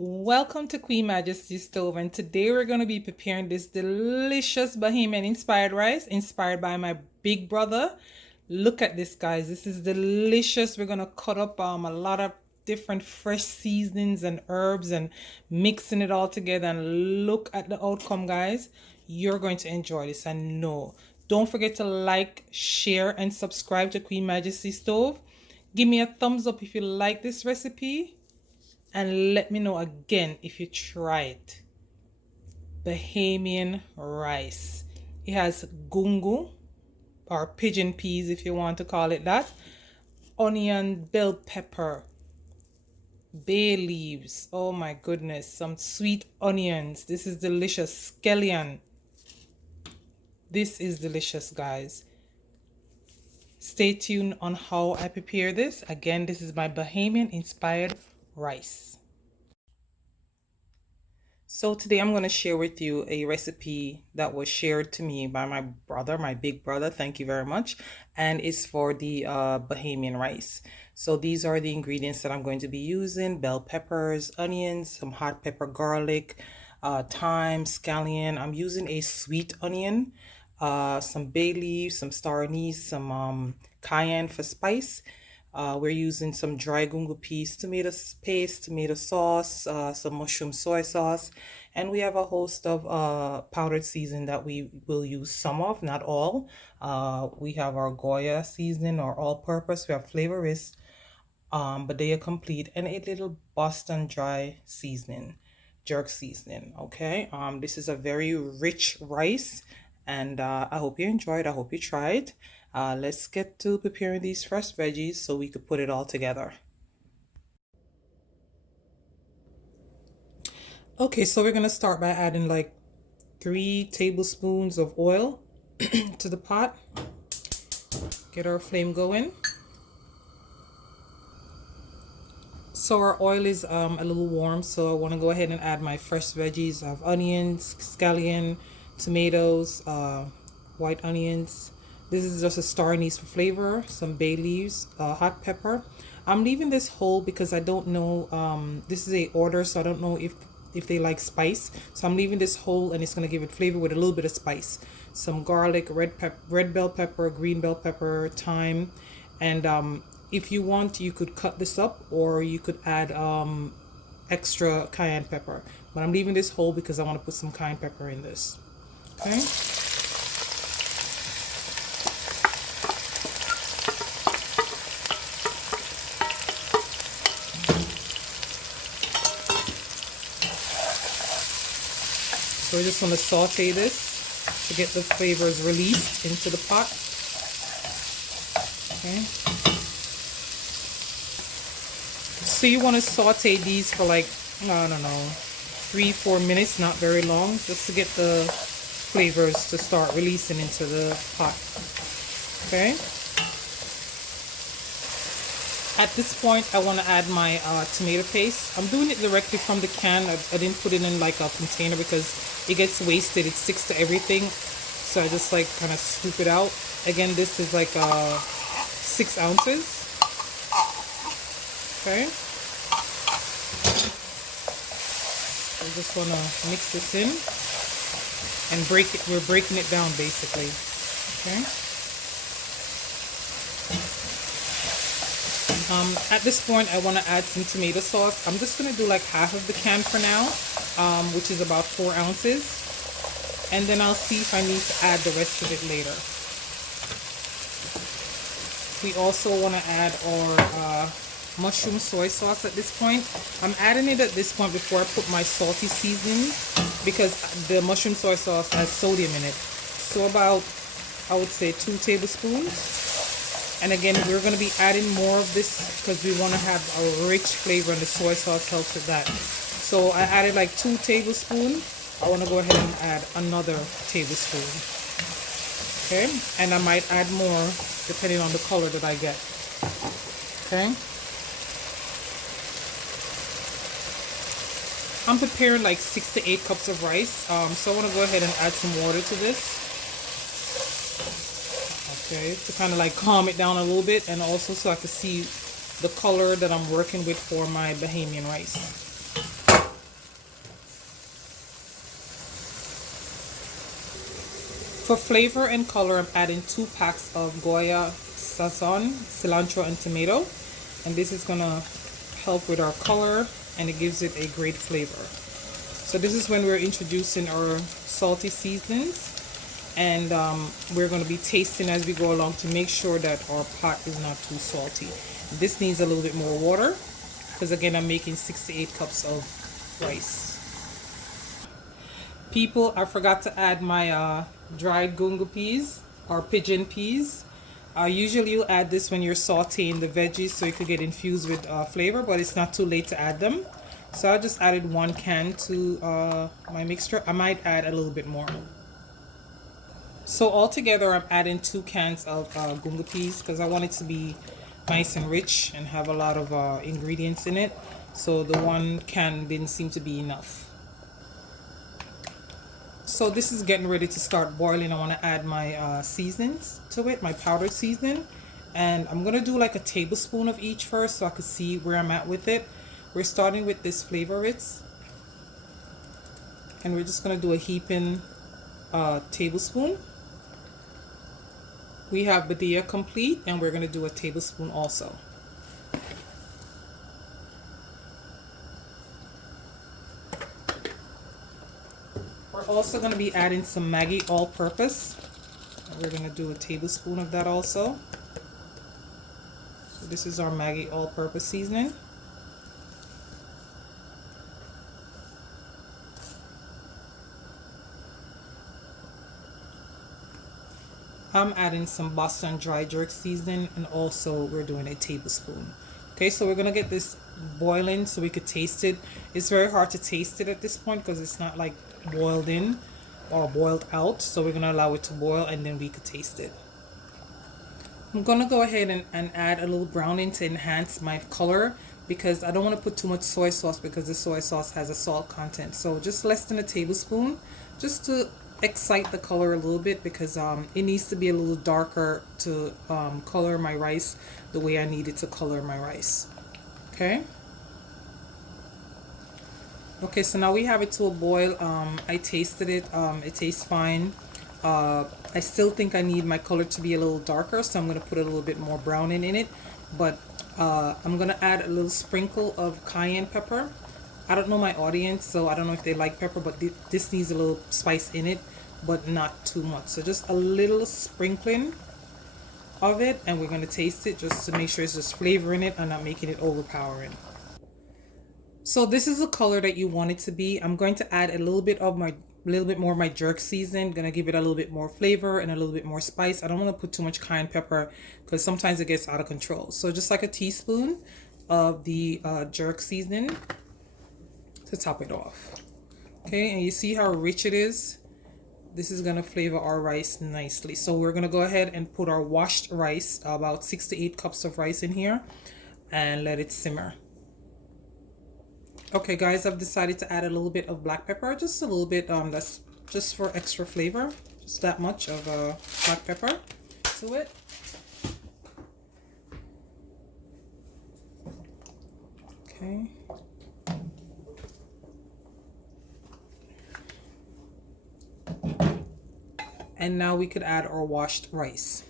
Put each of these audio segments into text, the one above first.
Welcome to Queen Majesty Stove, and today we're going to be preparing this delicious Bahamian inspired rice inspired by my big brother. Look at this, guys. This is delicious. We're going to cut up a lot of different fresh seasonings and herbs and mixing it all together, and look at the outcome, guys. You're going to enjoy this, I know. Don't forget to like, share, and subscribe to Queen Majesty Stove. Give me a thumbs up if you like this recipe, and let me know again if you try it. Bahamian rice. It has gungu, or pigeon peas if you want to call it that, onion, bell pepper, bay leaves, oh my goodness, some sweet onions. This is delicious. Scallion. This is delicious, guys. Stay tuned on how I prepare this. Again, this is my Bahamian inspired rice. So today I'm going to share with you a recipe that was shared to me by my brother, my big brother. Thank you very much. And it's for the Bahamian rice. So these are the ingredients that I'm going to be using: bell peppers, onions, some hot pepper, garlic, thyme, scallion. I'm using a sweet onion, some bay leaves, some star anise, some cayenne for spice. We're using some dry gungo peas, tomato paste, tomato sauce, some mushroom soy sauce, and we have a host of powdered season that we will use some of, not all. We have our Goya seasoning or all-purpose. We have flavorist, but they are complete, and a little Boston dry seasoning, jerk seasoning. Okay, this is a very rich rice, and I hope you enjoy it. I hope you try it. Let's get to preparing these fresh veggies so we could put it all together. Okay, so we're gonna start by adding like 3 tablespoons of oil to the pot. Get our flame going. So our oil is a little warm, so I want to go ahead and add my fresh veggies of onions, scallion, tomatoes, white onions. This is just a star anise for flavor, some bay leaves, hot pepper. I'm leaving this whole because I don't know, this is a order, so I don't know if they like spice. So I'm leaving this whole, and it's going to give it flavor with a little bit of spice. Some garlic, red bell pepper, green bell pepper, thyme, and if you want, you could cut this up, or you could add extra cayenne pepper. But I'm leaving this whole because I want to put some cayenne pepper in this. Okay. So we just want to saute this to get the flavors released into the pot. Okay. So you want to saute these for like, I don't know, 3-4 minutes, not very long, just to get the flavors to start releasing into the pot. Okay. At this point, I want to add my tomato paste. I'm doing it directly from the can. I didn't put it in like a container because it gets wasted. It sticks to everything. So I just like kind of scoop it out. Again, this is like 6 ounces. Okay. I just want to mix this in and break it. We're breaking it down basically. Okay. At this point, I want to add some tomato sauce. I'm just going to do like half of the can for now, which is about 4 ounces. And then I'll see if I need to add the rest of it later. We also want to add our mushroom soy sauce at this point. I'm adding it at this point before I put my salty seasoning because the mushroom soy sauce has sodium in it. So about, I would say, 2 tablespoons. And again, we're going to be adding more of this because we want to have a rich flavor, and the soy sauce helps with that. So I added like 2 tablespoons. I want to go ahead and add another tablespoon. Okay, and I might add more depending on the color that I get. Okay. I'm preparing like 6 to 8 cups of rice. So I want to go ahead and add some water to this. Okay, to kind of like calm it down a little bit, and also so I can see the color that I'm working with for my Bahamian rice. For flavor and color, I'm adding 2 packs of Goya sazon, cilantro, and tomato. And this is gonna help with our color, and it gives it a great flavor. So this is when we're introducing our salty seasonings, and we're going to be tasting as we go along to make sure that our pot is not too salty. This needs a little bit more water because again I'm making 6 to 8 cups of rice. People, I forgot to add my dried gungo peas or pigeon peas. Usually you add this when you're sauteing the veggies so it could get infused with flavor, but it's not too late to add them. So I just added 1 can to my mixture. I might add a little bit more. So altogether I'm adding 2 cans of gungo peas because I want it to be nice and rich and have a lot of ingredients in it. So the 1 can didn't seem to be enough. So this is getting ready to start boiling. I want to add my seasonings to it, my powdered seasoning. And I'm going to do like a tablespoon of each first so I can see where I'm at with it. We're starting with this Flavor Ritz. And we're just going to do a heaping tablespoon. We have Badia Complete, and we're going to do a tablespoon also. We're also going to be adding some Maggi All-Purpose. We're going to do a tablespoon of that also. So this is our Maggi All-Purpose seasoning. I'm adding some Boston Dry Jerk seasoning, and also we're doing a tablespoon. Okay, so we're gonna get this boiling so we could taste it. It's very hard to taste it at this point because it's not like boiled in or boiled out. So we're gonna allow it to boil and then we could taste it. I'm gonna go ahead and add a little browning to enhance my color because I don't want to put too much soy sauce because the soy sauce has a salt content. So just less than a tablespoon, just to excite the color a little bit because it needs to be a little darker to color my rice the way I need it to color my rice. Okay. Okay, so now we have it to a boil. I tasted it. It tastes fine. I still think I need my color to be a little darker, so I'm going to put a little bit more browning in it. But I'm going to add a little sprinkle of cayenne pepper. I don't know my audience, so I don't know if they like pepper, but this needs a little spice in it, but not too much. So just a little sprinkling of it, and we're going to taste it just to make sure it's just flavoring it and not making it overpowering. So this is the color that you want it to be. I'm going to add a little bit more of my jerk season. Gonna give it a little bit more flavor and a little bit more spice. I don't want to put too much cayenne pepper because sometimes it gets out of control. So just like a teaspoon of the jerk seasoning to top it off. Okay, and you see how rich it is? This is gonna flavor our rice nicely. So we're gonna go ahead and put our washed rice, about 6 to 8 cups of rice in here, and let it simmer. Okay guys, I've decided to add a little bit of black pepper, just a little bit, that's just for extra flavor, just that much of black pepper to it. Okay. And now we could add our washed rice.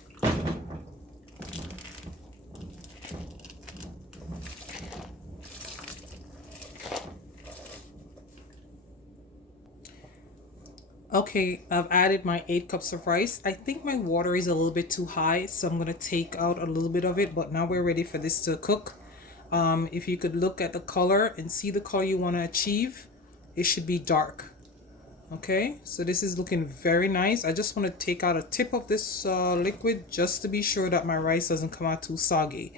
Okay, I've added my 8 cups of rice. I think my water is a little bit too high, so I'm going to take out a little bit of it, but now we're ready for this to cook. If you could look at the color and see the color you want to achieve, it should be dark. Okay, so this is looking very nice. I just want to take out a tip of this liquid just to be sure that my rice doesn't come out too soggy.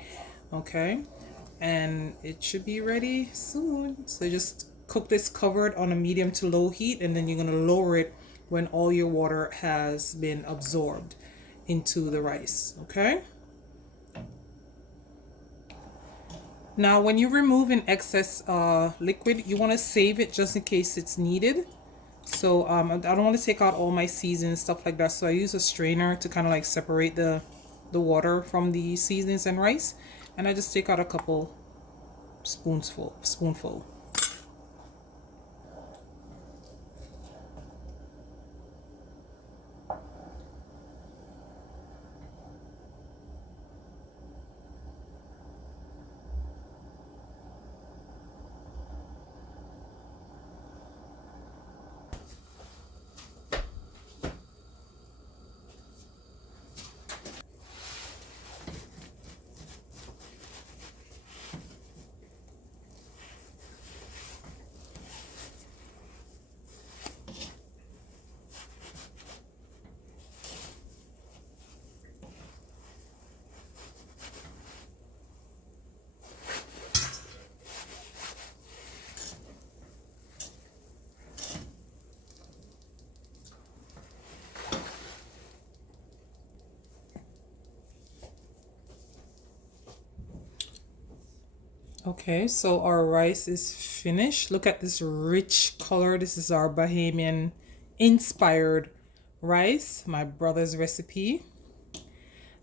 Okay, and it should be ready soon. So just cook this covered on a medium to low heat, and then you're going to lower it when all your water has been absorbed into the rice. Okay, now when you remove an excess liquid, you want to save it just in case it's needed. So I don't want to take out all my seasonings, stuff like that, so I use a strainer to kind of like separate the water from the seasonings and rice, and I just take out a couple spoonful. Okay, so our rice is finished. Look at this rich color. This is our Bahamian inspired rice, my brother's recipe.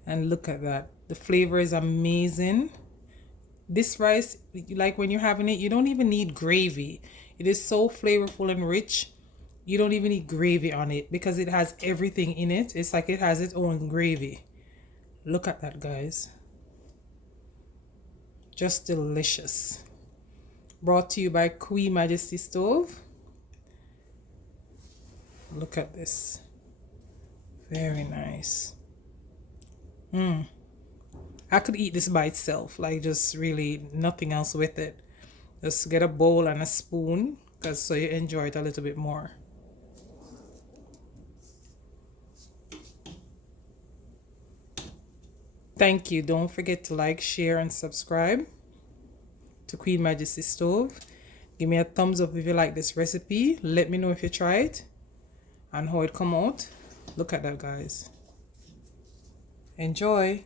And look at that. The flavor is amazing. This rice, like when you're having it, you don't even need gravy. It is so flavorful and rich. You don't even need gravy on it because it has everything in it. It's like it has its own gravy. Look at that, guys. Just delicious. Brought to you by Queen Majesty Stove. Look at this. Very nice. I could eat this by itself, like just really nothing else with it. Just get a bowl and a spoon, because so you enjoy it a little bit more. Thank you. Don't forget to like, share, and subscribe to Queen Majesty Stove. Give me a thumbs up if you like this recipe. Let me know if you try it and how it come out. Look at that, guys. Enjoy.